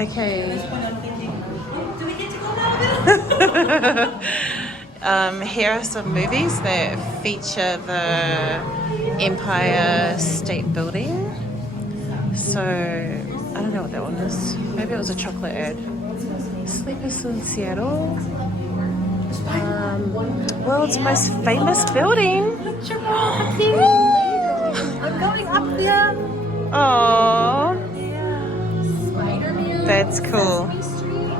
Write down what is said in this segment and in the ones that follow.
Okay. Do we get to go now? Here are some movies that feature the Empire State Building. So, I don't know what that one is. Maybe it was a chocolate ad. Sleepless in Seattle. World's most famous building. I'm going up there. Oh, Spider-Man. that's cool. Sesame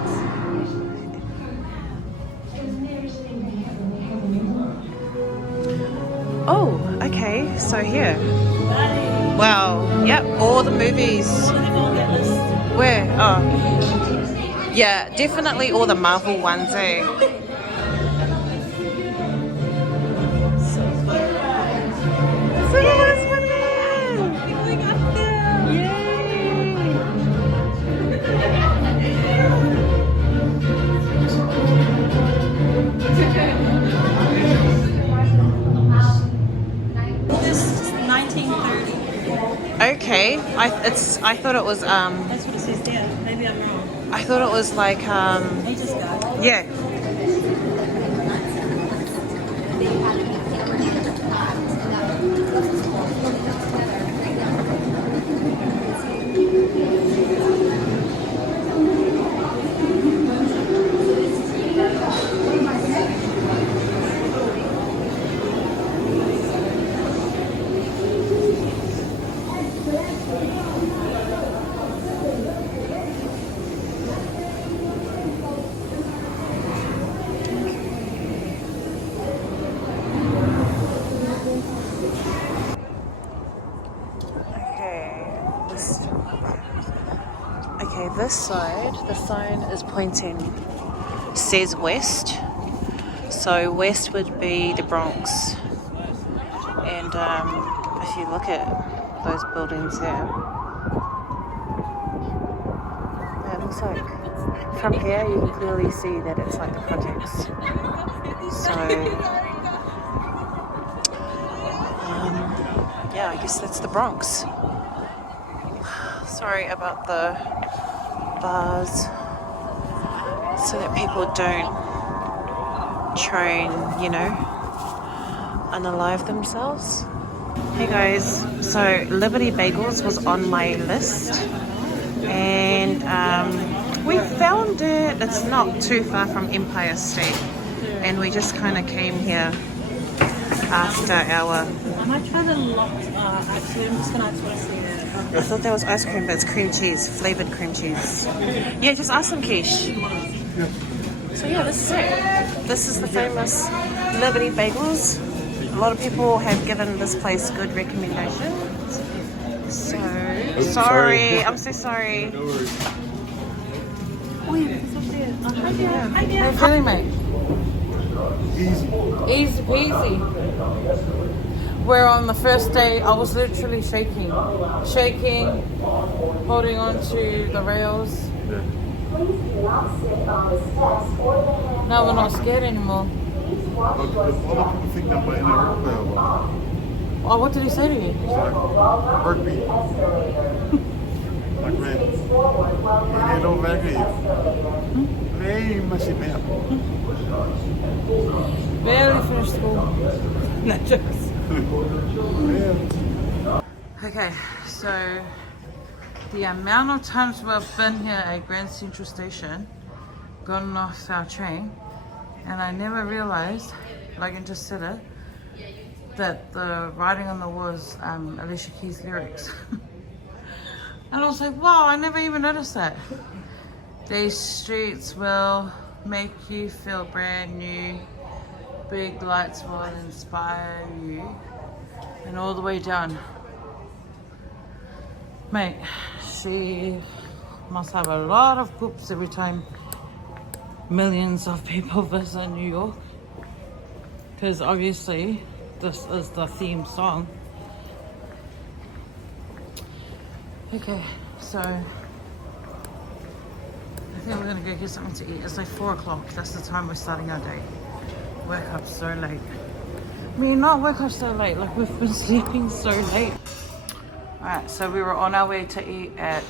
Street. Oh, okay. So here. Wow. Yep. All the movies. Where? Oh. Yeah, definitely all the Marvel ones, eh? Okay, I thought it was That's what it says there. Maybe I'm wrong. I thought it was like Ages ago. yeah. Okay, this side, the sign is pointing, says west. So west would be the Bronx. And if you look at those buildings there, it looks like, from here you can clearly see that it's like the projects. So, yeah, I guess that's the Bronx. Sorry about the bars, so that people don't try and, you know, unalive themselves. Hey guys, so Liberty Bagels was on my list, and we found it. It's not too far from Empire State, and we just kind of came here after our... I might try the locked, actually, I'm just going to try to see it. I thought that was ice cream, but it's cream cheese, flavored cream cheese. Yeah, just ask them, Keish. So yeah, this is it. This is the famous Liberty Bagels. A lot of people have given this place good recommendations. So sorry, I'm so sorry. Oh yeah, it's up there. Hi there. Hi there. How you feeling, mate? Easy peasy. Where on the first day I was literally shaking, holding on to the rails. Now we're not scared anymore. Other people think that we're in a hurt. Oh, what did he say to you? It's like heartbeat. Like man, hindi daw bagay yun. Eh, masimaya. Barely finished school. No jokes. Okay, so the amount of times we've been here at Grand Central Station, gotten off our train, and I never realized, like I just said it, that the writing on the wall was Alicia Keys' lyrics. And I was like, wow, I never even noticed that. These streets will make you feel brand new. Big lights will inspire you. And all the way down. Mate, she must have a lot of groups every time millions of people visit New York. Because obviously, this is the theme song. Okay, so I think we're gonna go get something to eat. It's like 4 o'clock. That's the time we're starting our day. Woke up so late. I mean, not woke up so late, like we've been sleeping so late. Alright, so we were on our way to eat at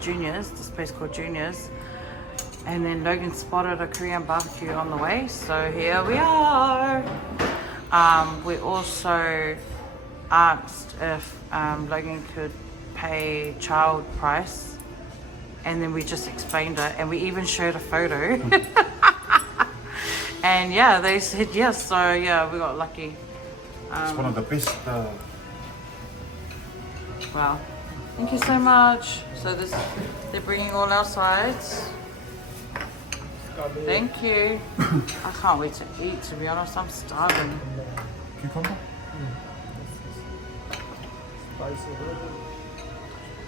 Junior's, this place called Junior's. And then Logan spotted a Korean barbecue on the way, so here we are. We also asked if Logan could pay child price, and then we just explained it, and we even showed a photo. And yeah, they said yes, so yeah, we got lucky. It's one of the best. Wow, thank you so much. So this, they're bringing all our sides. Thank you. I can't wait to eat, to be honest. I'm starving. Cucumber?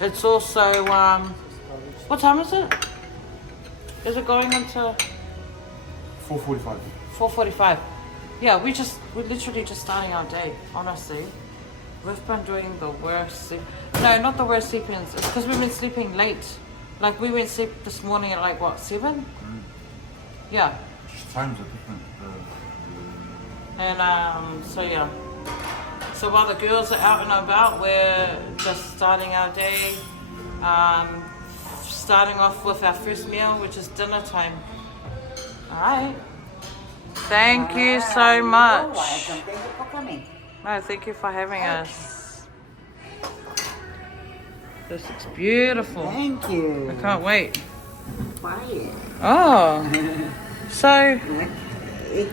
It's also, what time is it? Is it going into 4:45. 4:45? Yeah, we're literally just starting our day, honestly. We've been doing the worst sleep. No, not the worst sleep-ins. It's because we've been sleeping late. Like we went to sleep this morning at like what, 7? Yeah. Just times are different. And so yeah. So while the girls are out and about, we're just starting our day. Starting off with our first meal, which is dinner time. Alright. Thank you so much. Welcome. Thank you for coming. No, thank you for having us. This looks beautiful. Thank you. I can't wait. Quiet. Oh. So, Okay.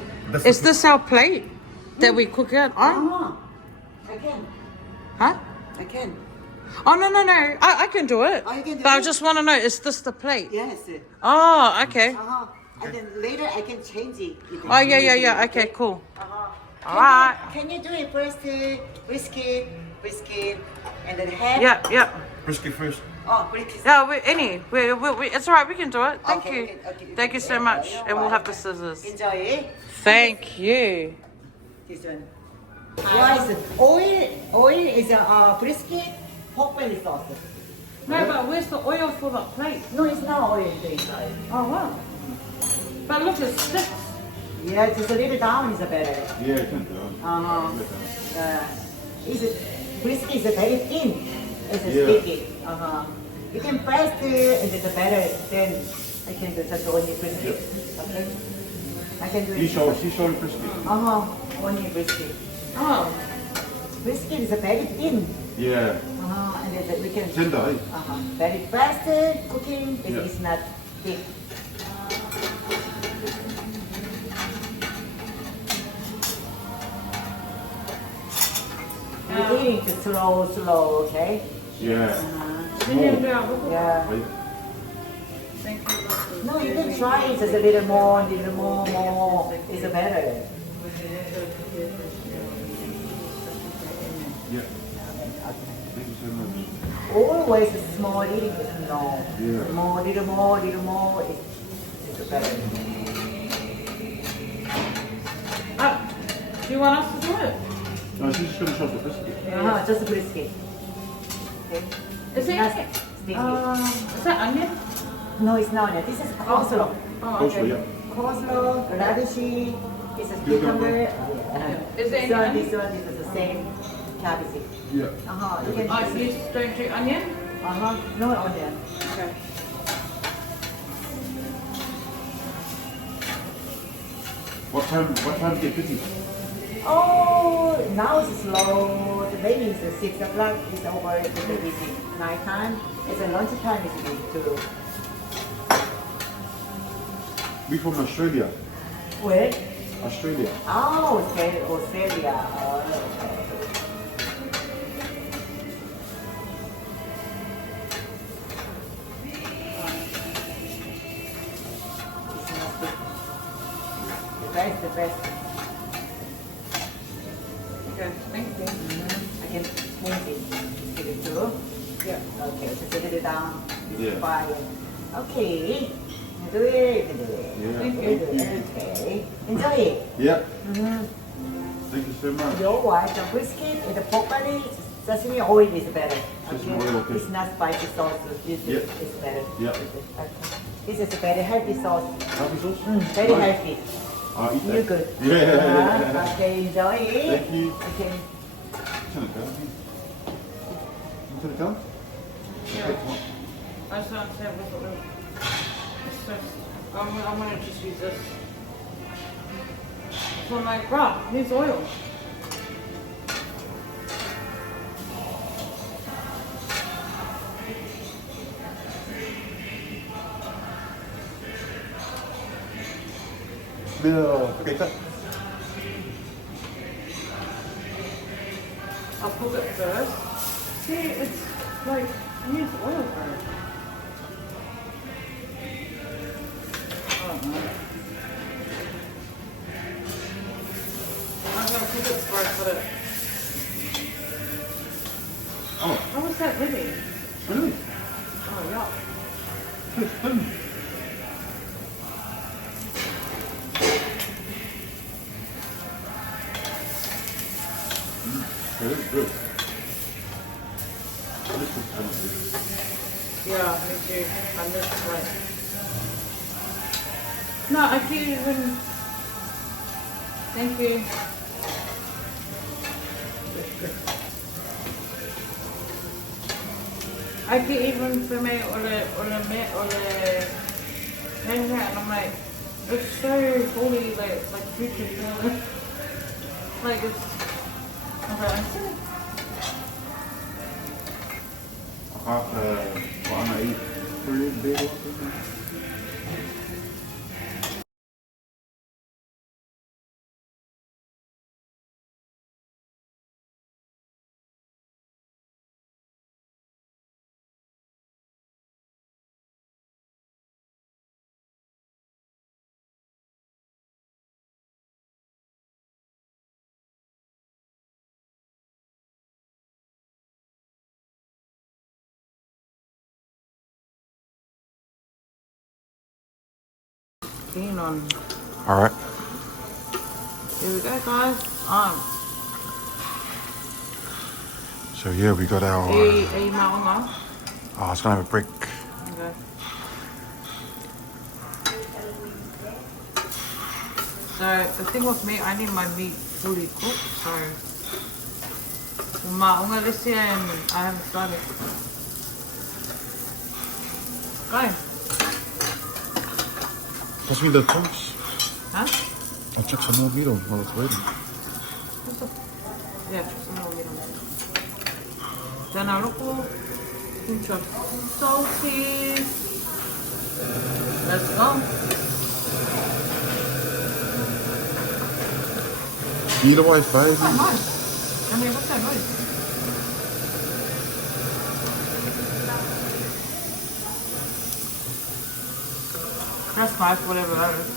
is this our plate that we cook it on? Again. Huh? Again. Oh, no. I can do it. Oh, you can do But I it? just want to know, is this the plate? Yes. Oh, okay. And then later I can change it. Oh, yeah. Okay, cool. Uh-huh. All right. Can you do it first? Brisket, and then ham. Yeah. Brisket first. Oh, brisket. Yeah, it's all right. We can do it. Thank Okay, you. okay. Thank you so much. And we'll have the scissors. Enjoy it. Thank you. This one. Rice. Oil is a brisket, pork belly sauce. No, but where's the oil for that plate? No, it's not oil inside. Oh, wow. But look, it sticks. Yeah, just a little down is better. Yeah, I can do it. Brisket is very thin. It's Yeah. sticky. You can press it and it's better. Then I can do just only brisket. Okay. I can do it. Seashore brisket. Only brisket. Oh. Brisket is very thin. Yeah. And then we can. Tender, eh? Very fast cooking. Yeah. It's not thick. You're eating it slow, okay? Yeah. Yeah. Right. No, you can try it just a little more. It's better. Yeah. Thank you so much. Always small eating, no. Yeah. Little more. It's better. Do you want us to do it? No, she's just going to show the brisket. Just brisket. Okay. Is it? Not sticky. Is that onion? No, it's not. This is coleslaw. Oh, Also, yeah. Coleslaw, radish, this is Cucumber. cucumber. Is there any onion? This one is the same cabbage. Yeah. You can Oh, you don't do onion? no onion. Okay. What time do you get busy? Oh, now it's slow. Maybe it's 6 o'clock. It's over. It's busy. Night time. It's a lunch time. It's busy too. We from Australia. Where? Australia. Oh, Australia. Okay. The best. Okay, thank you. I can change it. Give it through. Yeah. Okay, just a little down. Yeah. Fire. Okay. You do it. Yeah. Thank You do it. Okay. Enjoy it. Yeah. Thank you so much. Your wife, the brisket and the pork belly, sesame oil is better. Sesame oil, okay. It's not spicy sauce. Yeah. It's better. Yeah. Okay. This is a very healthy sauce. Happy sauce? Very Nice. healthy. I'll eat that. You're good. Yeah. Okay, enjoy it. Thank you. Okay. Turn it down. to the car? I just don't understand what's the oil. It's just, I'm gonna just use this. So I'm like, bruh, here's oil. Pero, pakita. I'll cook it first. See, it's like, use oil for it. I don't know. I'm gonna cook it before I put it. Oh, How was that heavy? really? Oh, yeah. It is good. This is kind of good. Yeah, me too. I missed like. No, I can't even. Thank you. I can't even for me or the hand and I'm like, it's so fully like future feeling. Like it's. Okay. Wat aan eet. Big or something? Keen on. All right. Here we go, guys. So yeah, we got our. A maunga. Oh, I was gonna have a break. Okay. So the thing with me, I need my meat fully cooked. So maunga this year, and I haven't started. Go. Pass me the toast. Huh? I'll check some more meat on while it's waiting. Yeah, just a little bit on that. Then I'll look pinch of salty. Let's go. Eat away, baby. Oh, nice. I mean, what's that noise? That's nice, whatever that is.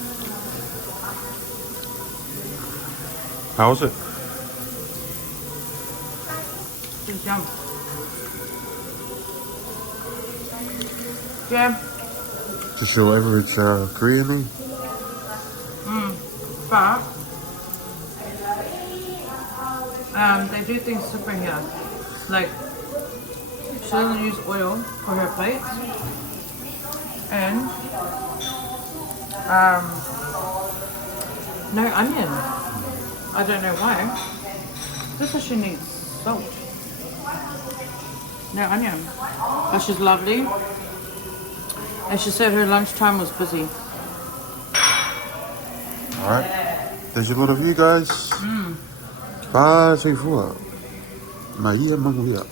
How was it? It's yum. Yeah, Just your average Korean thing? but they do things super here. Like, she doesn't use oil for her plates. And no onion. I don't know why. This is she needs salt. No onion. But she's lovely. And she said her lunchtime was busy. Alright. There's a lot of you guys. Bye, say for Maia Manguia.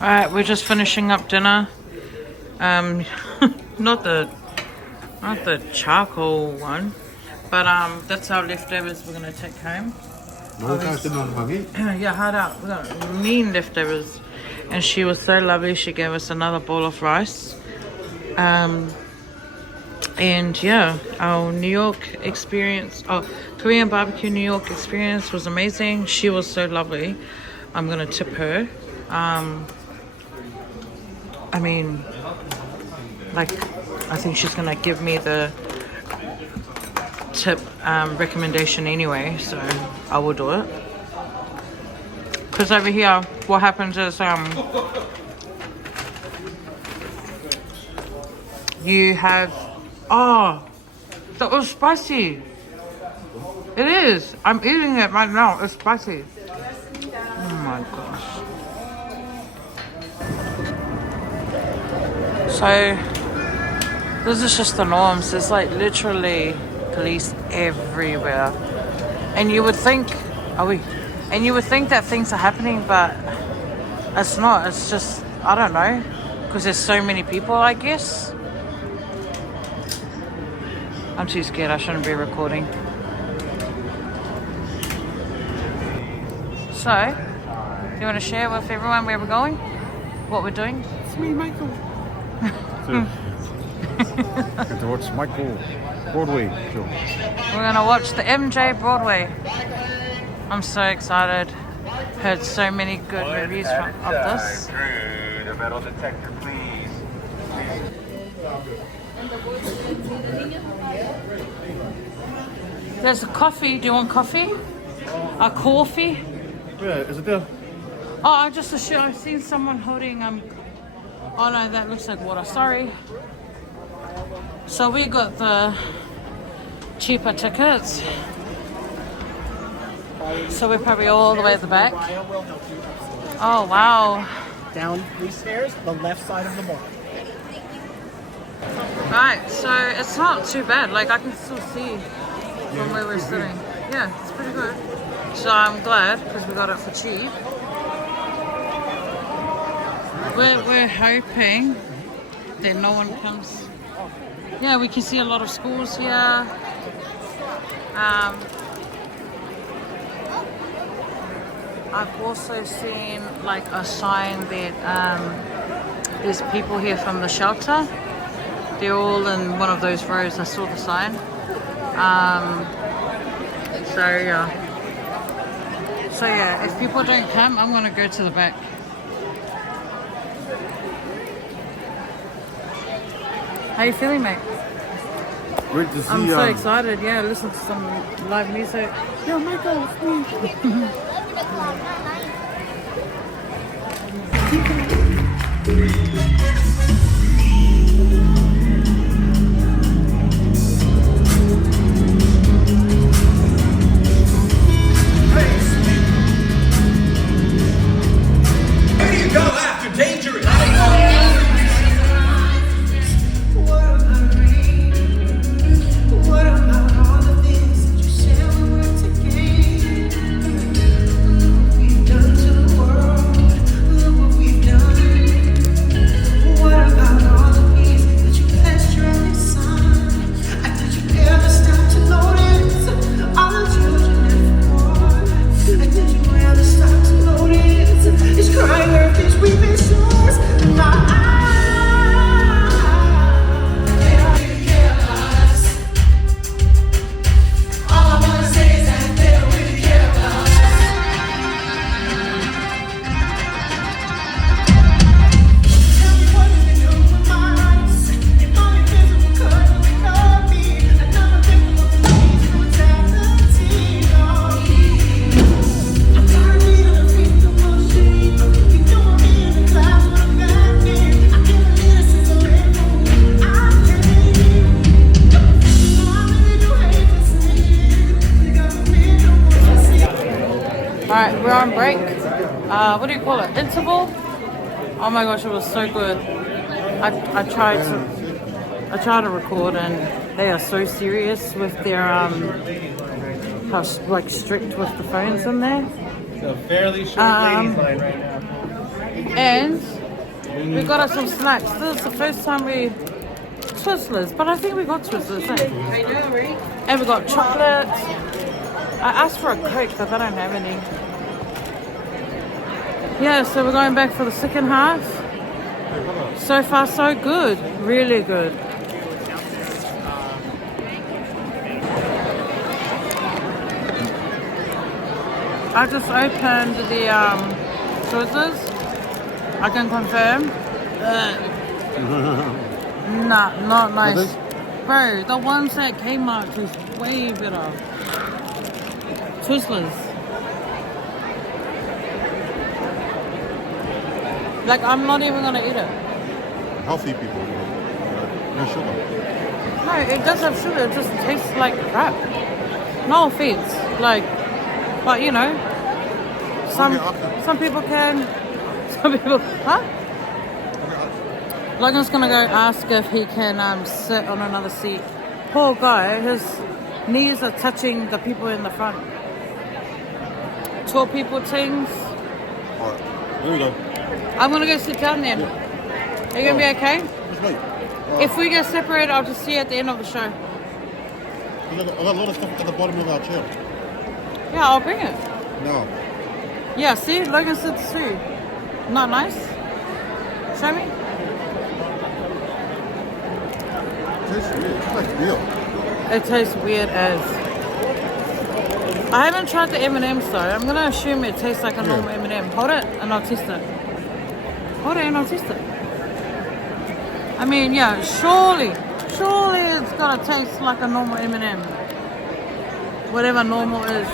Alright, we're just finishing up dinner. Not the charcoal one, but that's our leftovers we're gonna take home. Yeah, hard out. We got mean leftovers, and she was so lovely. She gave us another bowl of rice. And yeah, our New York experience, Korean barbecue New York experience was amazing. She was so lovely. I'm gonna tip her. I mean, like, I think she's gonna give me the tip recommendation anyway, so I will do it. Because over here, what happens is you have, oh, that was spicy. It is. I'm eating it right now. It's spicy. Oh my gosh. So this is just the norms. There's like literally police everywhere, and you would think, and you would think that things are happening, but it's not. It's just, I don't know, because there's so many people, I guess. I'm too scared. I shouldn't be recording. So, do you want to share with everyone where we're going? What we're doing? It's me, Michael. Get to watch Michael Broadway show. We're going to watch the MJ Broadway. I'm so excited. Heard so many good reviews of this. Through the metal detector, please. There's a coffee. Do you want coffee? A coffee? Yeah, is it there? Oh, I just assumed I've seen someone holding oh no, that looks like water. Sorry. So we got the cheaper tickets. So we're probably all the way at the back. Oh wow. Down these stairs, the left side of the bar. Right, so it's not too bad. Like I can still see from where we're sitting. Yeah, it's pretty good. So I'm glad because we got it for cheap. We're hoping that no one comes. Yeah, we can see a lot of schools here. I've also seen like a sign that there's people here from the shelter. They're all in one of those rows. I saw the sign. So yeah, if people don't come, I'm gonna go to the back. How you feeling, mate? Great to see I'm so excited. Yeah, listen to some live music. Yeah, Michael, it's me. Where do you go after dangerous? Alright, we're on break. What do you call it? Interval? Oh my gosh, it was so good. I tried to record and they are so serious with their how like strict with the phones in there. It's a fairly short ladies line right now. And we got us some snacks. This is the first time we Twizzlers, but I think we got Twizzlers. I know, right? And we got chocolate. I asked for a Coke, but they don't have any. Yeah, so we're going back for the second half. So far, so good. Really good. I just opened the Twizzlers. I can confirm. Nah, not nice. Bro, the ones at Kmart was way better. Twizzlers. Like, I'm not even gonna eat it. Healthy people, no sugar. No, it does have sugar. It just tastes like crap. No offense. Like, but you know, some people can. Some people, huh? Logan's gonna go ask if he can sit on another seat. Poor guy, his knees are touching the people in the front. Tall people things. Alright, here we go. I'm gonna go sit down then. Are you gonna be okay? Just wait. If we get separated, I'll just see you at the end of the show. I got a lot of stuff at the bottom of our chair. Yeah, I'll bring it. No. Yeah, see? Logan sits too. Not nice? Show me. It tastes weird. It tastes like real. It tastes weird as. I haven't tried the M&M's though. I'm gonna assume it tastes like a normal M&M. Hold it and I'll test it. Hold it and I'll test it. I mean, yeah, surely it's gotta taste like a normal M&M. Whatever normal is.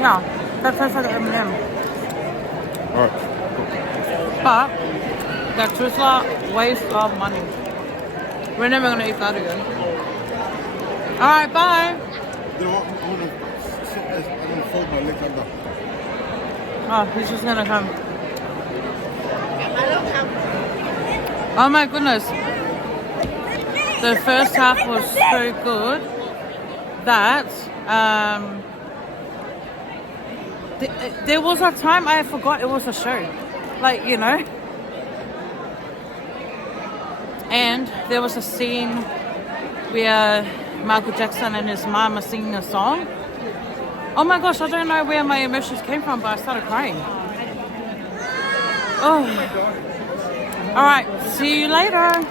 Yeah, that tastes like an M&M. Alright. But that Twizzler, waste of money. We're never gonna eat that again. Alright, bye. You know what? I'm gonna fold my legs under. Oh, he's just gonna come. Oh my goodness. The first half was so good that there was a time I forgot it was a show. Like, you know. And there was a scene where Michael Jackson and his mom are singing a song. Oh my gosh, I don't know where my emotions came from, but I started crying. Oh. Alright, see you later.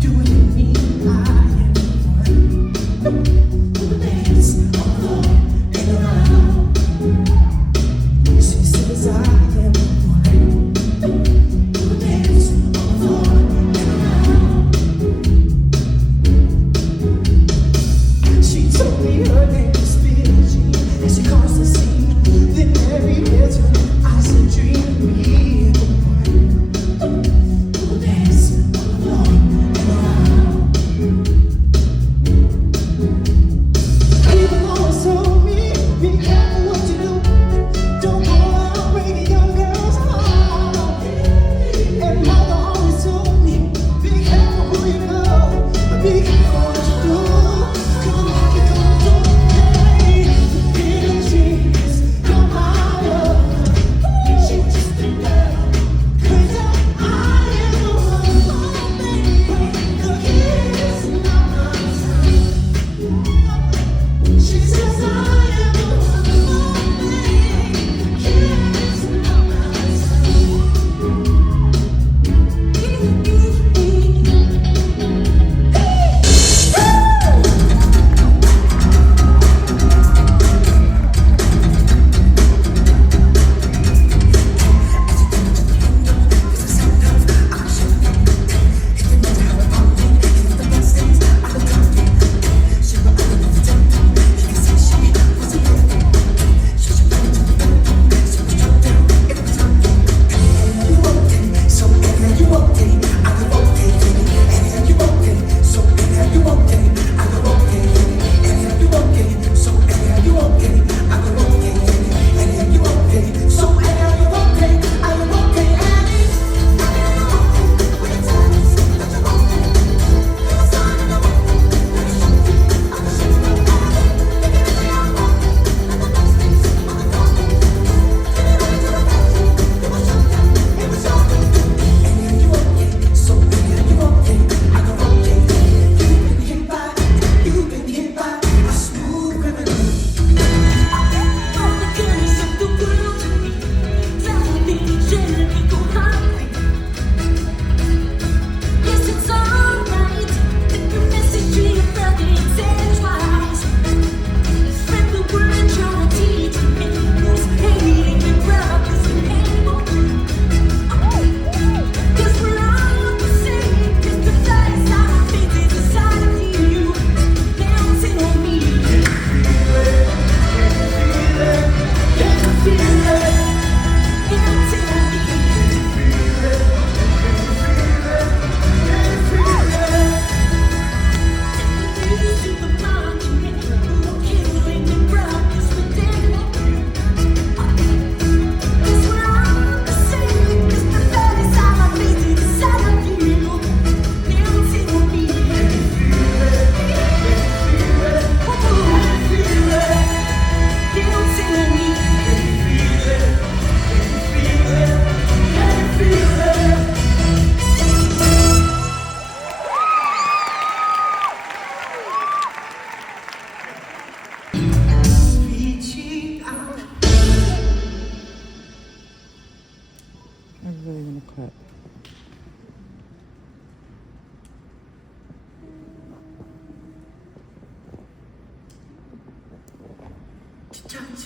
Doing me, I am Why?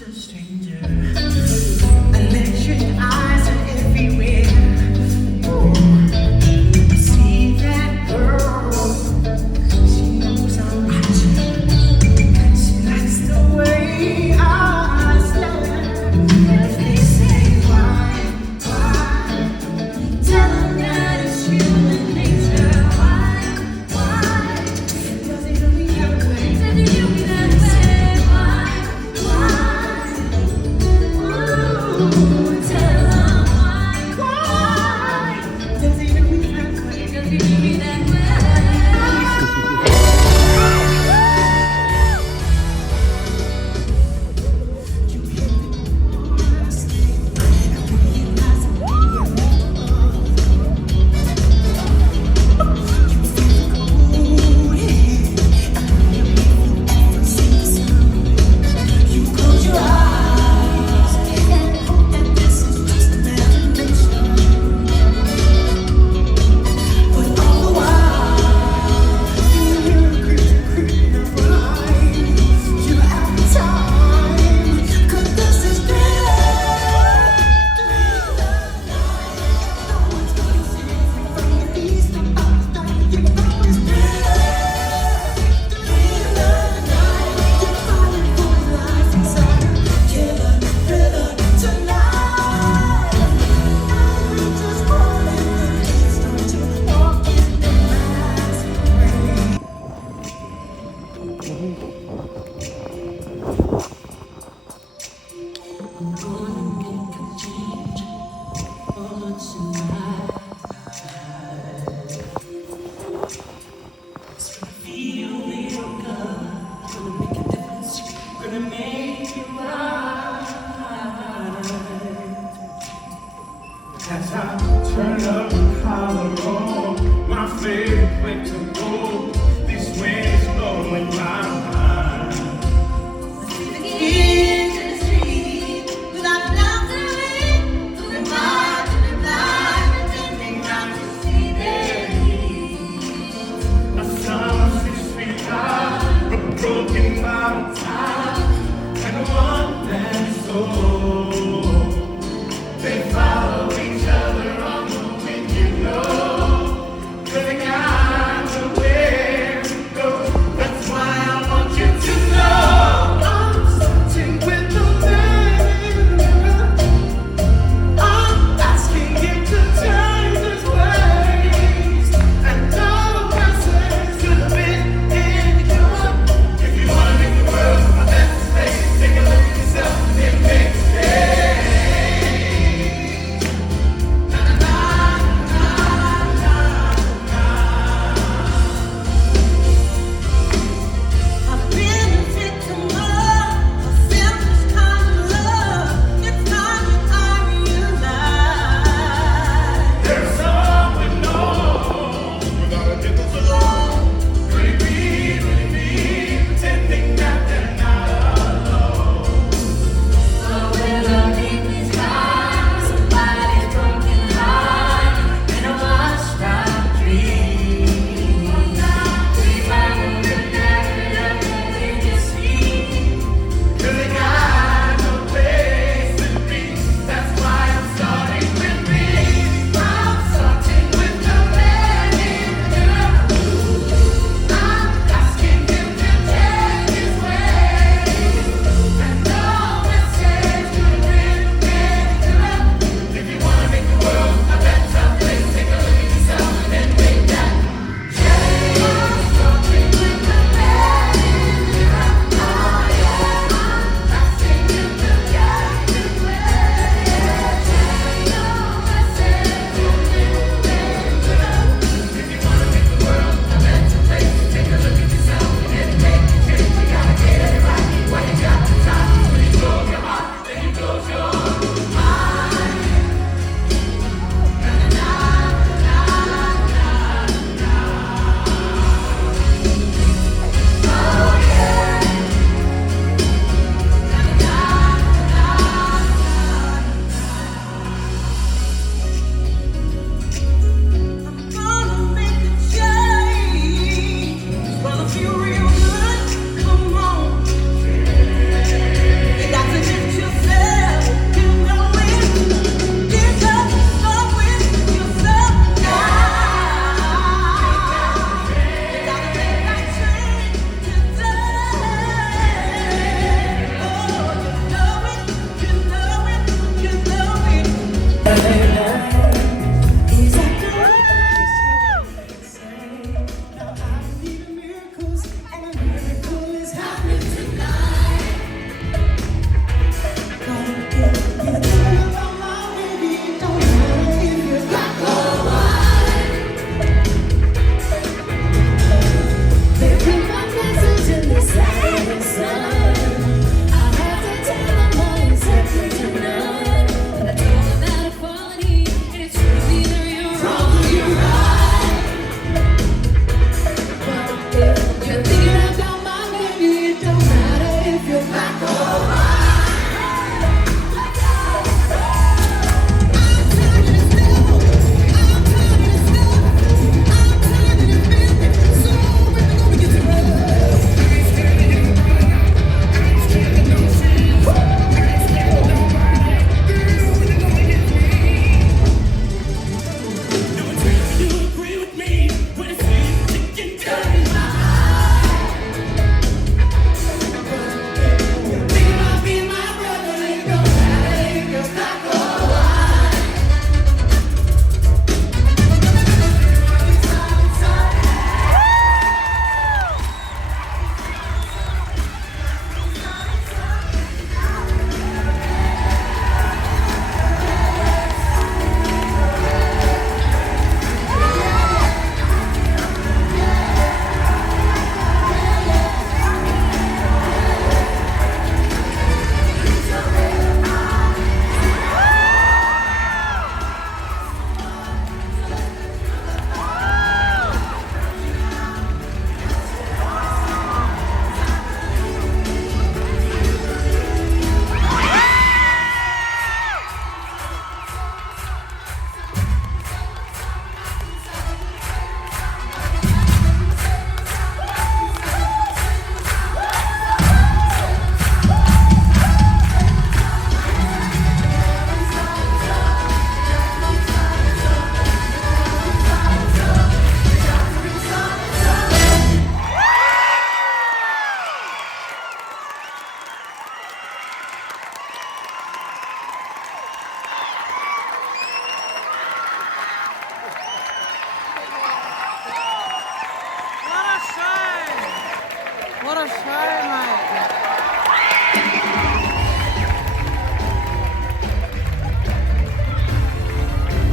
What a show, mate.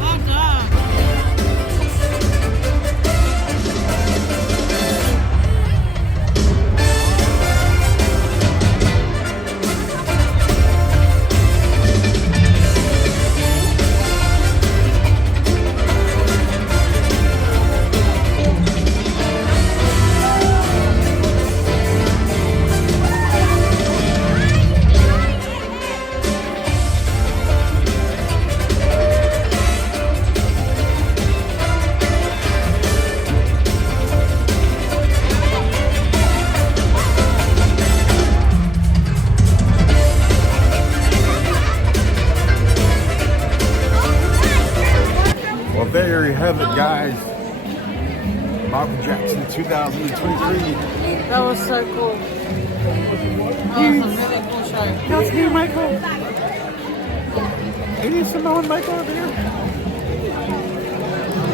Well done. Well, there you have it, guys. Michael Jackson 2023. That was so cool. That was a really cool show. That's me, Michael. It is Samoan Michael over here.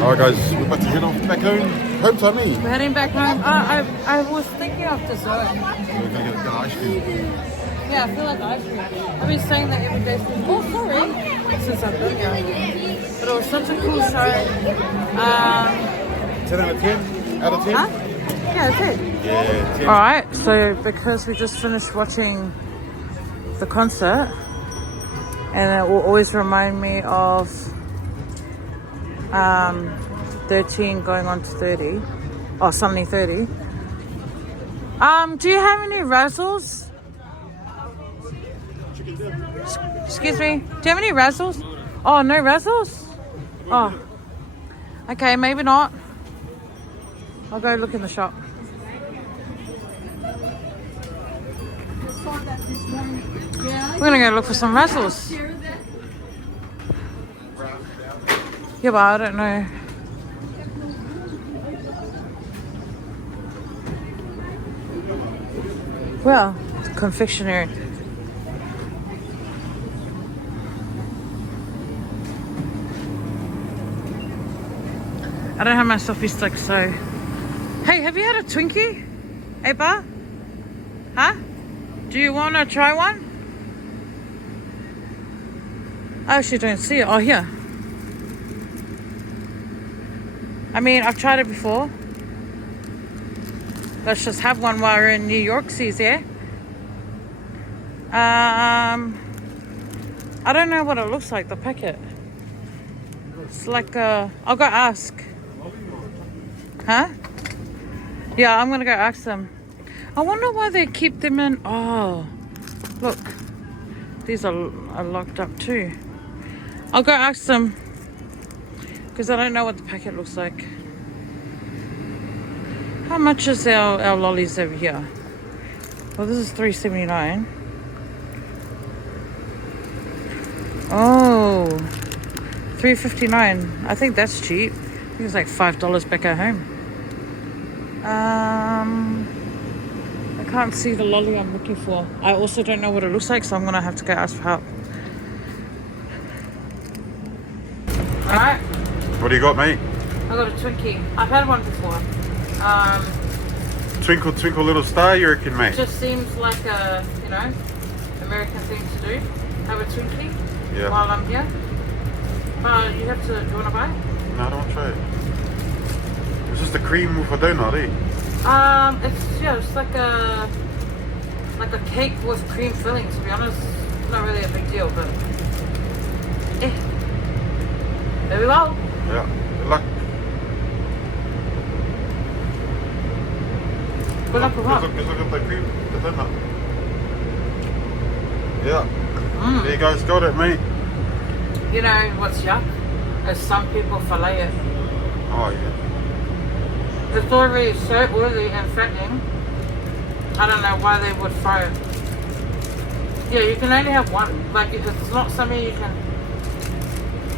Alright, guys, we're about to head off back home. Home time, me. We're heading back home. I was thinking of dessert. We're gonna get ice cream. Yeah, I feel like ice cream. I've been saying that every day since, oh sorry, since I've been here. But it was such a cool show. 10 out of 10? Out of 10? Huh? Yeah, it's it. Yeah, 10. Alright, so because we just finished watching the concert, and it will always remind me of 13 going on to 30, or suddenly 30. Do you have any razzles? Excuse me, do you have any razzles? Oh, no razzles? Oh, okay, maybe not. I'll go look in the shop. We're gonna go look for some razzles. Yeah, but I don't know. Well, confectionery. I don't have my selfie stick, so. Hey, have you had a Twinkie? Eba? Huh? Do you want to try one? I actually don't see it. Oh, here. I mean, I've tried it before. Let's just have one while we're in New York, sees yeah? I don't know what it looks like, the packet. It's like I'll go ask. Huh? Yeah, I'm gonna go ask them. I wonder why they keep them in. Oh, look, these are locked up too. I'll go ask them because I don't know what the packet looks like. How much is our lollies over here? Well, this is $3.79. Oh, $3.59. I think that's cheap. I think it's like $5 back at home. I can't see the lolly I'm looking for. I also don't know what it looks like, so I'm gonna have to go ask for help. Alright. What do you got, mate? I got a Twinkie. I've had one before. Twinkle, twinkle, little star, you reckon, mate? It just seems like a, American thing to do. Have a Twinkie while I'm here. You have to, do you want to buy? No, I don't want to try it. It's just a cream with a donut, eh? It's like a cake with cream filling, to be honest. It's not really a big deal, but there we go. Yeah, good luck. Good luck with what? Just look at the cream, the donut. Yeah. There you guys got it, mate. You know what's yuck? Is some people fillet it. Oh, yeah. It's already so oily and fattening. I don't know why they would fry it. Yeah, you can only have one. Like, it's not something you can...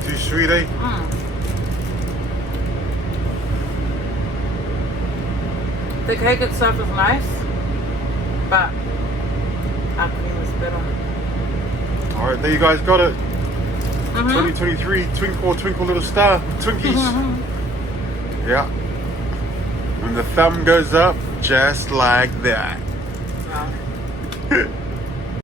Too sweet, eh? The cake itself is nice, but our cream is better. Alright, there you guys got it. 2023 Twinkle Twinkle Little Star Twinkies. Yeah. When the thumb goes up, just like that.